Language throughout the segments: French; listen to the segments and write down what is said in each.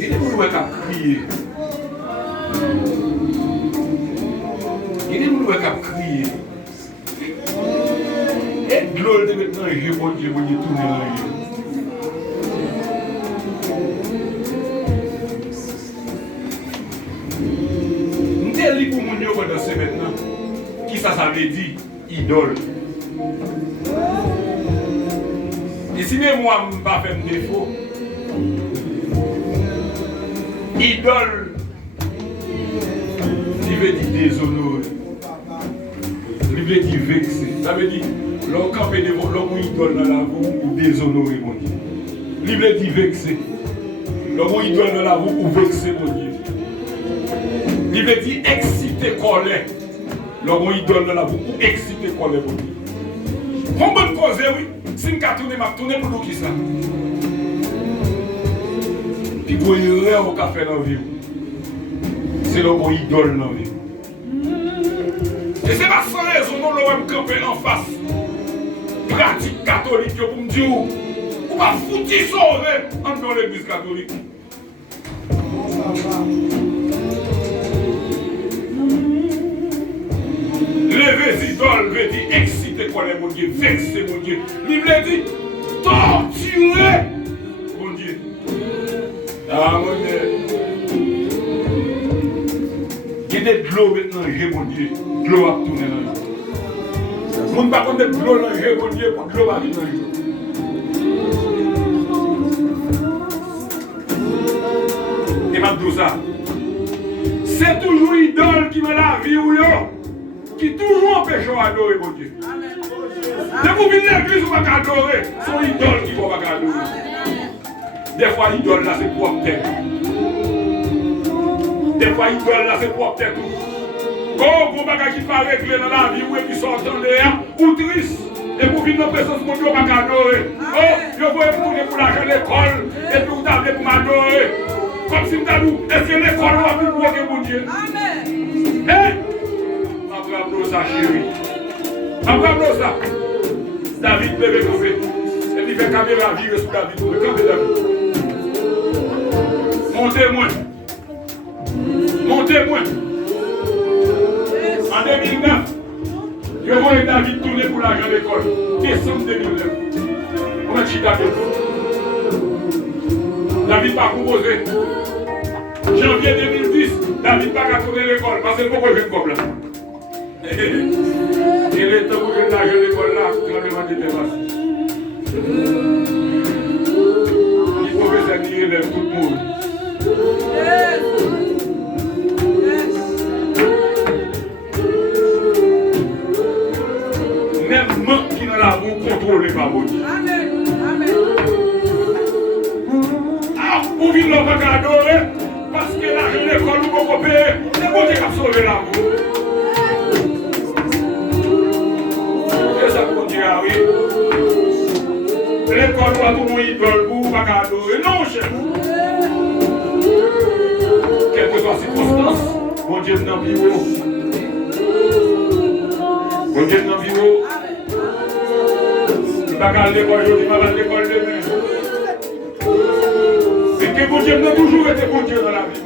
Il est pour crier. Il est pour crier. Et de l'eau de maintenant, je vais tourner dans le nous pour mon yo pendant ce maintenant. Qui ça veut dire? Idole. Et si même moi, je ne vais pas faire de défaut. Idole, il veut dire déshonoré. Il veut dire vexé. Ça veut dire, l'homme campé devant l'homme idole dans la boue ou déshonoré, mon Dieu. Il veut dire vexé. L'homme idole dans la boue ou vexé, mon Dieu. Il veut dire excité, colère. L'homme idole dans la boue ou excité, colère, mon Dieu. Pour bonne cause, oui. Si je tourne, je tourne pour nous qui ça. Puis pour une erreur au café dans la vie, c'est l'homme idole dans la vie. Et c'est pas sans raison que l'homme camper en face. Pratique catholique pour me dire, ou pas foutu sauver dans l'église catholique. Lever idoles veut dire exciter quoi les mon Dieu, vexer mon Dieu. Il veut dire torturer mon Dieu. Ah mon Dieu. Il y a des l'eau maintenant, mon Dieu. L'eau a tourné dans le. Mon par contre, de l'eau dans le mon Dieu, pour l'eau a tourné dans le. Et ma ça. C'est toujours idole qui me la vie ou yo. Qui toujours empêche d'adorer mon Dieu. Dès que vous venez à l'église, vous ne pouvez pas adorer. Son idole qui ne va pas adorer. Des fois, l'idole là, c'est pour tête. Des fois, l'idole là, c'est pour tête. Oh, pour ne qui pas régler dans la vie, ou qui sont en ou triste. Et pour venir dans la présence, mon Dieu, ne va pas adorer. Oh, je veux tourner pour l'argent de l'école, et puis vous t'appelez pour m'adorer. Comme si nous avons dit, est-ce que l'école va plus pour que mon Dieu? Amen. Abraham ça, chérie. Abraham ça. David devait camper. Et puis, il fait caméra virer sur David. Il camper David. Montez-moi. Montez-moi. En 2009, je vois David tourner pour l'argent de l'école. Décembre 2009. On a Chicago. David va composer. Janvier 2010, David va tourner l'école parce qu'il faut que je ne comme là. Il est temps pour que l'argent de l'école là, tremblement de terre. Il faut que ça tire élève tout le monde. Même moi qui dans la roue contrôlé par mon Dieu. Ah, vous vivez là pas adorer parce que l'argent de l'école nous peut payer. C'est bon Dieu qui a sauvé la roue. C'est ça qu'on dit, ah oui. L'école doit tout le monde idole pour pas adorer. Non, chef. Quelle que soit la circonstance, mon Dieu dans le bureau. Mon Dieu dans le bureau. Je ne vais pas à l'école aujourd'hui, je vais à l'école demain. C'est que mon Dieu n'a toujours été bon Dieu dans la vie.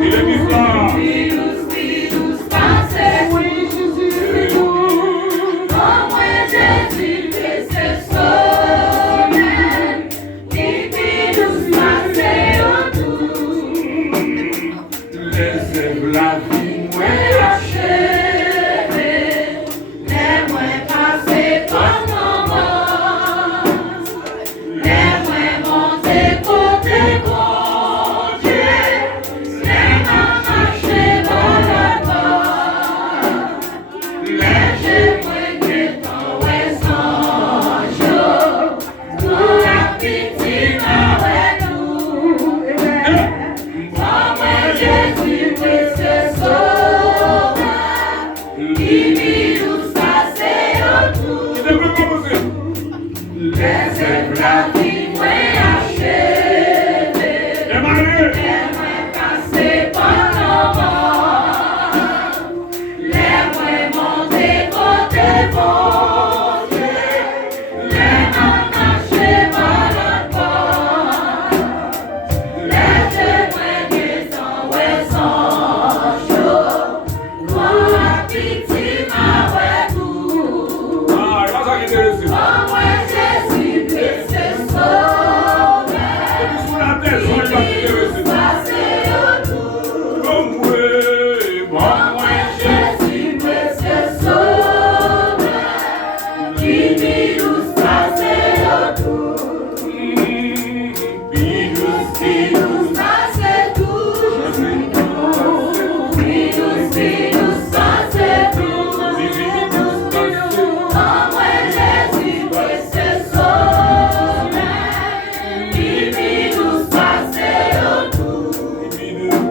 Never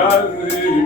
Adorez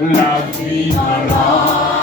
la vie dans l'âme.